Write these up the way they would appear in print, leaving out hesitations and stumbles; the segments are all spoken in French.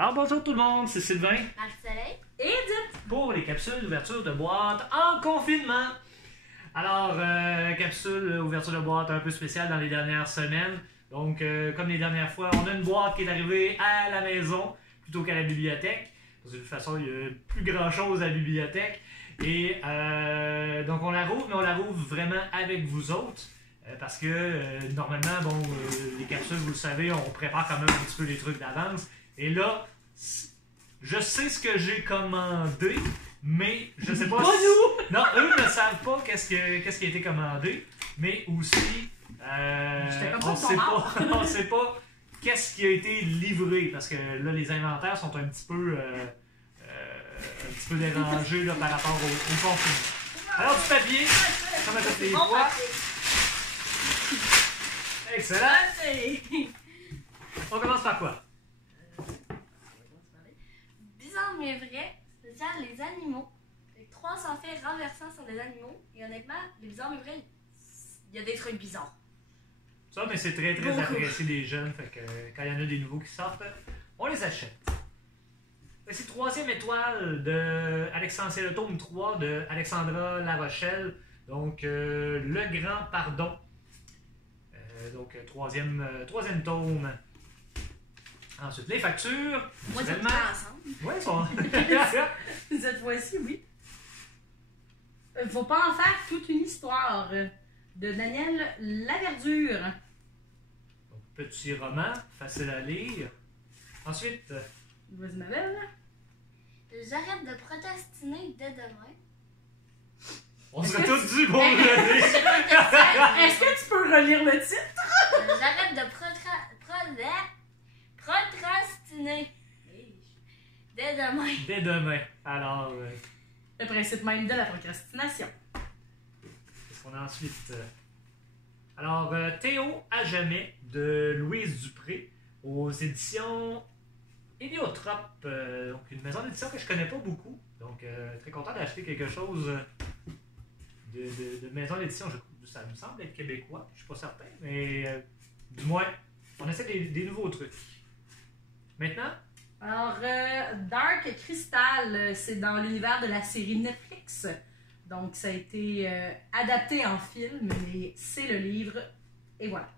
Alors bonjour tout le monde, c'est Sylvain Marc-Soleil et Edith pour les capsules d'ouverture de boîte en confinement. Alors, capsule ouverture de boîte un peu spéciale dans les dernières semaines. Donc, comme les dernières fois, on a une boîte qui est arrivée à la maison plutôt qu'à la bibliothèque. Parce que de toute façon, il n'y a plus grand chose à la bibliothèque. Et donc, on la rouvre, mais on la rouvre vraiment avec vous autres. Parce que normalement, bon, les capsules, vous le savez, on prépare quand même un petit peu les trucs d'avance. Et là, je sais ce que j'ai commandé, mais je sais pas Pas si... nous! Non, eux ne savent pas qu'est-ce qui a été commandé, mais aussi, on sait pas qu'est-ce qui a été livré, parce que là, les inventaires sont un petit peu dérangés là, par rapport au confinement. Alors, du papier, comme à toutes les fois. Excellent! On commence par quoi? Bizarre mais vrai, spécial les animaux. Avec 300 faits renversants sur les animaux. Et honnêtement, les bizarres mais vrais, il y a des trucs bizarres. Ça, mais c'est très très apprécié des jeunes. Fait que quand il y en a des nouveaux qui sortent, on les achète. C'est troisième étoile de Alexandre, c'est le tome 3 de Alexandra La Rochelle. Donc, Le Grand Pardon. Donc, troisième tome. Ensuite, les factures. Moi, ça naturellement. ensemble. Ouais, ils sont. Cette fois-ci, oui. Faut pas en faire toute une histoire. De Daniel Laverdure. Donc, petit roman, facile à lire. Ensuite, Vas-y, ma belle. J'arrête de procrastiner dès demain. on Est-ce serait que tous dû pour le lire. Est-ce que tu peux relire le titre? J'arrête de procrastiner dès demain. Dès demain. Alors, Le principe même de la procrastination. qu'est-ce qu'on a ensuite? Alors, Théo à jamais de Louise Dupré aux éditions Héliotrope. Donc, une maison d'édition que je connais pas beaucoup. Donc, très content d'acheter quelque chose de maison d'édition. Ça me semble être québécois, je suis pas certain, mais du moins, on essaie des nouveaux trucs. Maintenant, Alors, Dark Crystal, c'est dans l'univers de la série Netflix. Donc, ça a été adapté en film, mais c'est le livre. Et voilà.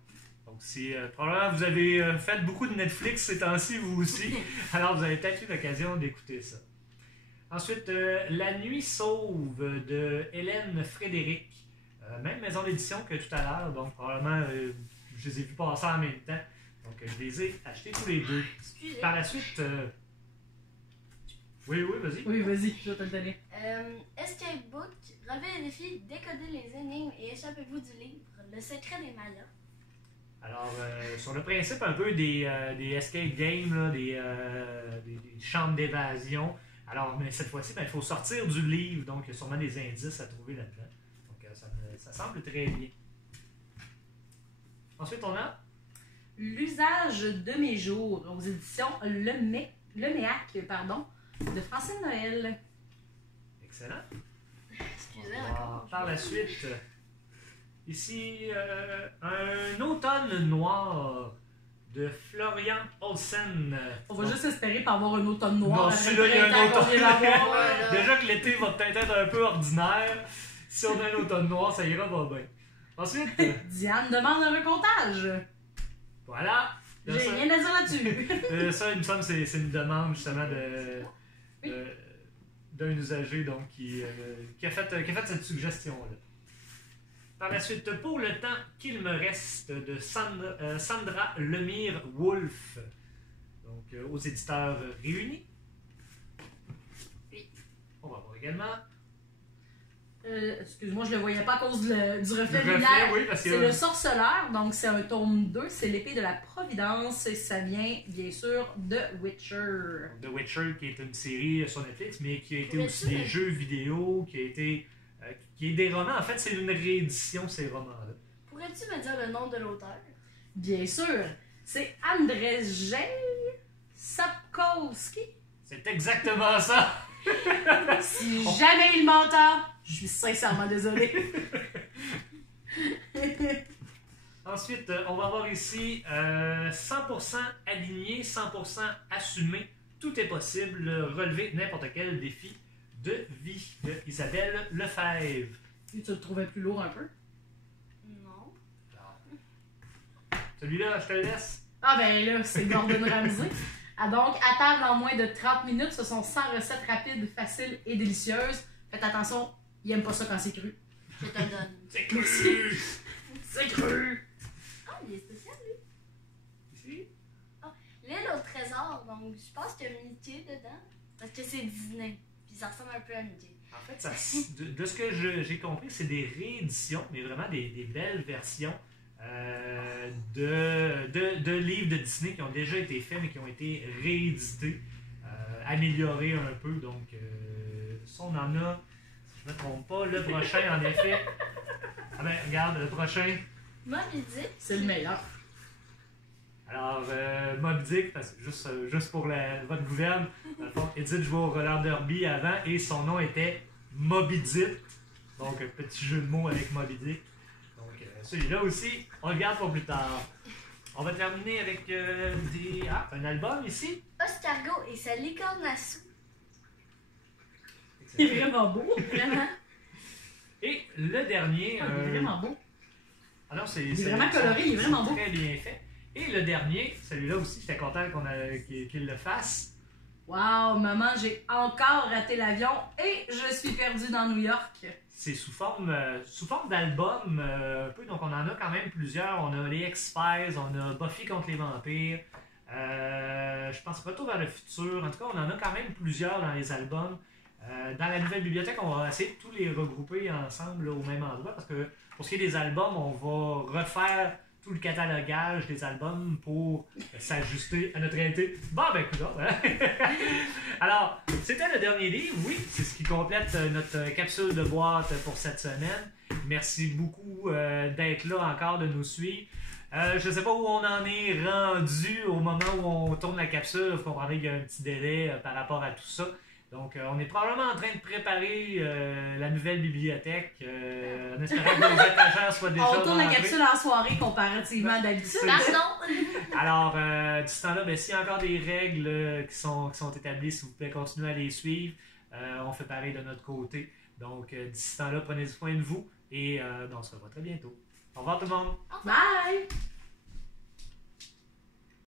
donc si probablement vous avez fait beaucoup de Netflix ces temps-ci, vous aussi, alors vous avez peut-être eu l'occasion d'écouter ça. Ensuite, La Nuit Sauve de Hélène Frédéric. Même maison d'édition que tout à l'heure, donc probablement je les ai vus passer en même temps. Donc je les ai achetés tous les deux. Excusez. Par la suite, oui, vas-y. Oui, vas-y, je vais te le donner. Escape Book, relevez les défis, décodez les énigmes et échappez-vous du livre. Le secret des Mayas. Alors, sur le principe un peu des escape games, là, des chambres d'évasion. Alors, mais cette fois-ci, il faut sortir du livre, donc il y a sûrement des indices à trouver là-dedans. Donc, ça semble très bien. Ensuite, on a L'usage de mes jours, aux éditions Le Méac, pardon, de Francine Noël. excellent. Excusez Alors, encore. par la suite, ici, un automne noir de Florian Olsen. On va juste espérer pas avoir un automne noir. Non, après celui-là, il y a un le printemps qu'on automne. vient d'avoir. Voilà. Déjà que l'été va peut-être être un peu ordinaire. Si on a un automne noir, ça ira pas bien. Ensuite, Diane demande un recomptage. voilà. J'ai rien à dire là-dessus. Ça, il me semble que c'est une demande justement Oui. d'un usager donc, qui a fait cette suggestion-là. Par la suite, pour le temps qu'il me reste de Sandra Lemire-Wolf, donc aux éditeurs réunis. Oui. On va voir également. Excuse-moi, je le voyais pas à cause du reflet Le reflet, lunaire. oui, parce que C'est le sorceleur, donc c'est un tome 2, c'est l'épée de la Providence, et ça vient bien sûr de Witcher. The Witcher, qui est une série sur Netflix, mais qui a été Oui, aussi c'est des vrai. jeux vidéo, qui est des romans. En fait, c'est une réédition, ces romans-là. Pourrais-tu me dire le nom de l'auteur? Bien sûr, c'est Andrzej Sapkowski. C'est exactement ça! Si jamais il m'entend, je suis sincèrement désolée. Ensuite, on va avoir ici 100% aligné, 100% assumé, tout est possible, relever n'importe quel défi de vie de Isabelle Lefebvre. Et tu le trouvais plus lourd un peu? Non. Celui-là, je te le laisse. Ah ben là, c'est Gordon Ramsay. Ah donc, à table en moins de 30 minutes, ce sont 100 recettes rapides, faciles et délicieuses. Faites attention, il aime pas ça quand c'est cru. Je te le donne. C'est cru! C'est cru! Ah, il est spécial, lui. Ici? L'île au trésor, donc je pense qu'il y a Mickey dedans. Parce que c'est Disney. Puis ça ressemble un peu à Mickey. En fait, de ce que j'ai compris, c'est des rééditions, mais vraiment des belles versions de livres de Disney qui ont déjà été faits, mais qui ont été réédités, améliorés un peu. Donc, ça, on en a, si je ne me trompe pas, le prochain, en effet. Ah ben, regarde, le prochain. Moby Dick. C'est le meilleur. Alors, Moby Dick, parce que juste pour votre gouverne, dans le fond, Edith jouait au roller derby avant et son nom était Moby Dick. Donc, un petit jeu de mots avec Moby Dick. Donc, celui-là aussi, on le garde pour plus tard. On va terminer avec un album ici. Oscargo et sa licorne à sous. Il est vraiment beau. Vraiment. Et le dernier. Ah, il est vraiment beau. Alors, Il est vraiment coloré, il est vraiment beau. Très bien fait. Et le dernier, celui-là aussi, j'étais content qu'il le fasse. Wow, maman, j'ai encore raté l'avion et je suis perdue dans New York. C'est sous forme d'album, un peu, donc on en a quand même plusieurs. On a les X-Files, on a Buffy contre les vampires, je pense Retour vers le futur. En tout cas, on en a quand même plusieurs dans les albums. Dans la nouvelle bibliothèque, on va essayer de tous les regrouper ensemble là, au même endroit parce que pour ce qui est des albums, on va refaire tout le catalogage des albums pour s'ajuster à notre réalité. Bon, ben, écoute, hein? Alors, c'était le dernier livre, oui, c'est ce qui complète notre capsule de boîte pour cette semaine. Merci beaucoup d'être là encore, de nous suivre. Je ne sais pas où on en est rendu au moment où on tourne la capsule. Vous comprendrez qu'il y a un petit délai par rapport à tout ça. Donc, on est probablement en train de préparer la nouvelle bibliothèque en espérant que les étagères soient déjà On tourne la rentrées. capsule en soirée comparativement d'habitude. Pardon. Alors, de ce temps-là, ben, s'il y a encore des règles qui sont établies, s'il vous plaît, continuez à les suivre. On fait pareil de notre côté. Donc, d'ici ce temps-là, prenez soin de vous et on se revoit très bientôt. Au revoir tout le monde! Bye!